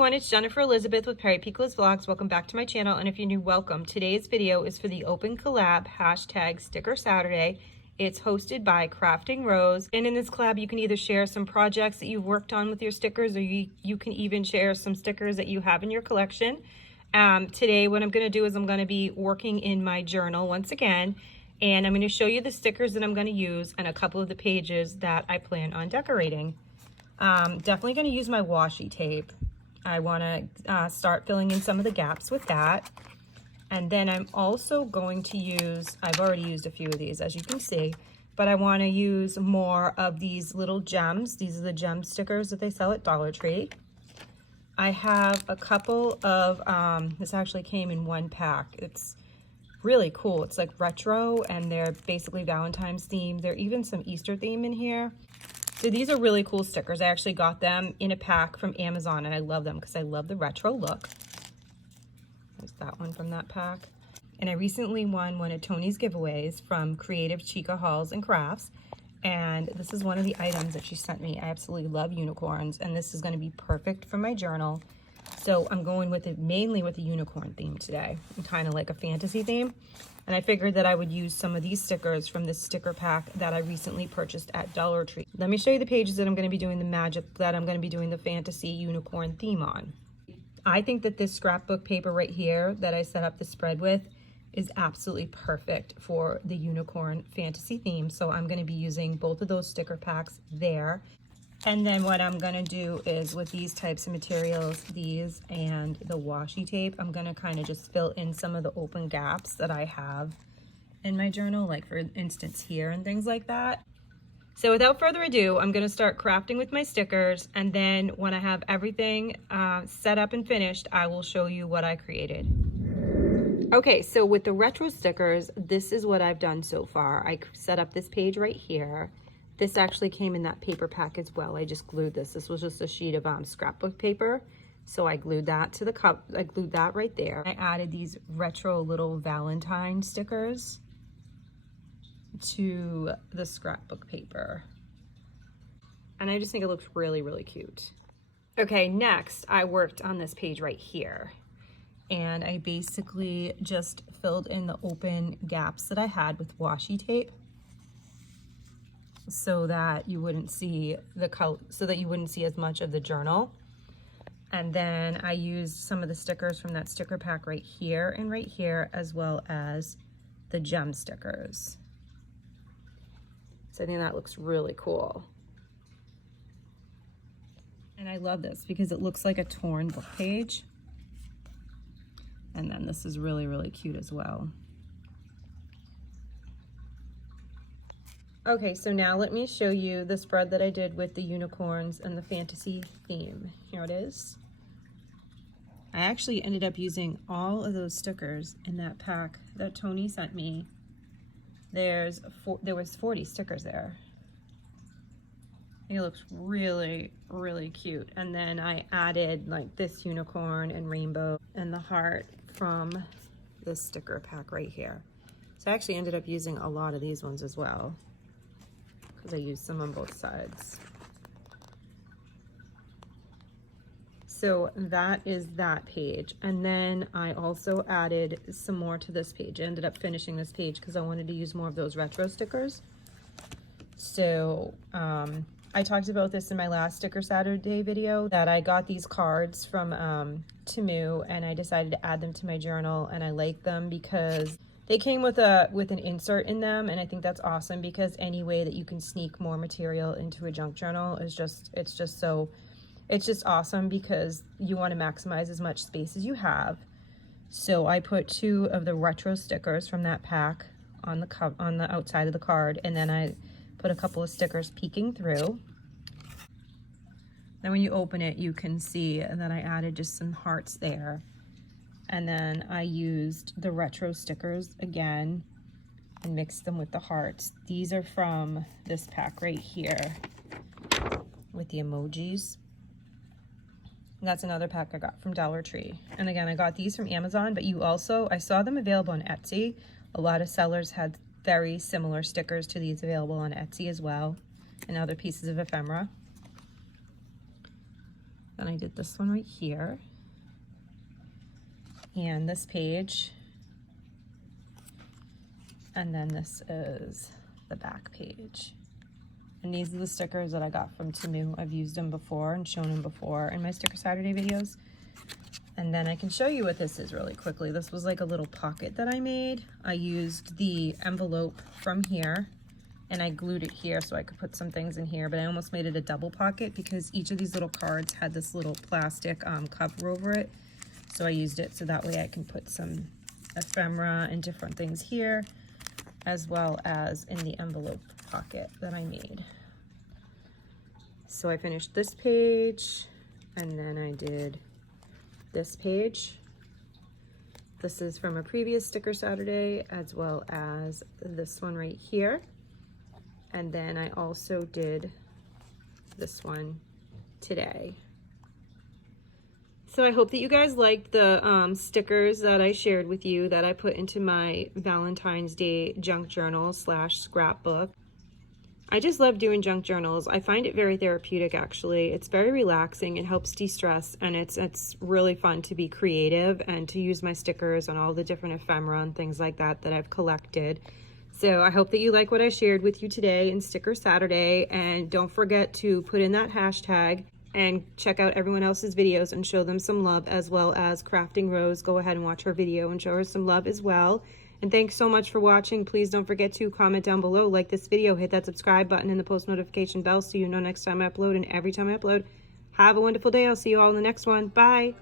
everyone, it's Jennifer Elizabeth with Perry Pico's Vlogs. Welcome back to my channel, and if you're new, welcome. Today's video is for the Open Collab hashtag Sticker Saturday. It's hosted by Crafting Rose, and in this collab you can either share some projects that you've worked on with your stickers, or you can even share some stickers that you have in your collection. Today what I'm going to do is I'm going to be working in my journal once again, and I'm going to show you the stickers that I'm going to use and a couple of the pages that I plan on decorating. Definitely going to use my washi tape. I want to start filling in some of the gaps with that. And then I'm also going to use, I've already used a few of these as you can see, but I want to use more of these little gems. These are the gem stickers that they sell at Dollar Tree. I have a couple of, this actually came in one pack. It's really cool. It's like retro and they're basically Valentine's themed. There's even some Easter theme in here. So these are really cool stickers. I actually got them in a pack from Amazon and I love them because I love the retro look. There's that one from that pack. And I recently won one of Tony's giveaways from Creative Chica Hauls and Crafts. And this is one of the items that she sent me. I absolutely love unicorns and this is going to be perfect for my journal. So I'm going with it mainly with a unicorn theme today, kind of like a fantasy theme. And I figured that I would use some of these stickers from this sticker pack that I recently purchased at Dollar Tree. Let me show you the pages that I'm going to be doing the fantasy unicorn theme on. I think that this scrapbook paper right here that I set up the spread with is absolutely perfect for the unicorn fantasy theme. So I'm going to be using both of those sticker packs there. And then what I'm going to do is with these types of materials, these and the washi tape, I'm going to kind of just fill in some of the open gaps that I have in my journal, like for instance here and things like that. So without further ado, I'm going to start crafting with my stickers, and then when I have everything set up and finished, I will show you what I created. Okay, so with the retro stickers, this is what I've done so far. I set up this page right here. This actually came in that paper pack as well. I just glued this. This was just a sheet of scrapbook paper. So I glued that to the cup. I glued that right there. I added these retro little Valentine stickers to the scrapbook paper. And I just think it looks really, really cute. Okay, next I worked on this page right here. And I basically just filled in the open gaps that I had with washi tape, so that you wouldn't see as much of the journal. And then I used some of the stickers from that sticker pack right here and right here, as well as the gem stickers. So I think that looks really cool. And I love this because it looks like a torn book page. And then this is really, really cute as well. Okay, so now let me show you the spread that I did with the unicorns and the fantasy theme. Here it is. I actually ended up using all of those stickers in that pack that Tony sent me. There was 40 stickers there. I think it looks really, really cute. And then I added like this unicorn and rainbow and the heart from this sticker pack right here. So I actually ended up using a lot of these ones as well, because I used some on both sides. So that is that page. And then I also added some more to this page. I ended up finishing this page because I wanted to use more of those retro stickers. So I talked about this in my last Sticker Saturday video, that I got these cards from Temu and I decided to add them to my journal, and I like them because they came with an insert in them, and I think that's awesome because any way that you can sneak more material into a junk journal is it's just awesome because you want to maximize as much space as you have. So I put 2 of the retro stickers from that pack on the outside of the card, and then I put a couple of stickers peeking through. Then when you open it, you can see that I added just some hearts there. And then I used the retro stickers again and mixed them with the hearts. These are from this pack right here with the emojis. And that's another pack I got from Dollar Tree. And again, I got these from Amazon, but I saw them available on Etsy. A lot of sellers had very similar stickers to these available on Etsy as well, and other pieces of ephemera. Then I did this one right here. And this page. And then this is the back page. And these are the stickers that I got from Temu. I've used them before and shown them before in my Sticker Saturday videos. And then I can show you what this is really quickly. This was like a little pocket that I made. I used the envelope from here and I glued it here so I could put some things in here, but I almost made it a double pocket because each of these little cards had this little plastic cover over it. So I used it so that way I can put some ephemera and different things here, as well as in the envelope pocket that I made. So I finished this page and then I did this page. This is from a previous Sticker Saturday, as well as this one right here. And then I also did this one today. So I hope that you guys liked the stickers that I shared with you that I put into my Valentine's Day junk journal / scrapbook. I just love doing junk journals. I find it very therapeutic, actually. It's very relaxing. It helps de-stress, and it's really fun to be creative and to use my stickers on all the different ephemera and things like that that I've collected. So I hope that you like what I shared with you today in Sticker Saturday, and don't forget to put in that hashtag and check out everyone else's videos and show them some love, as well as Crafting Rose. Go ahead and watch her video and show her some love as well. And thanks so much for watching. Please don't forget to comment down below, like this video, hit that subscribe button and the post notification bell so you know next time I upload and every time I upload. Have a wonderful day. I'll see you all in the next one. Bye.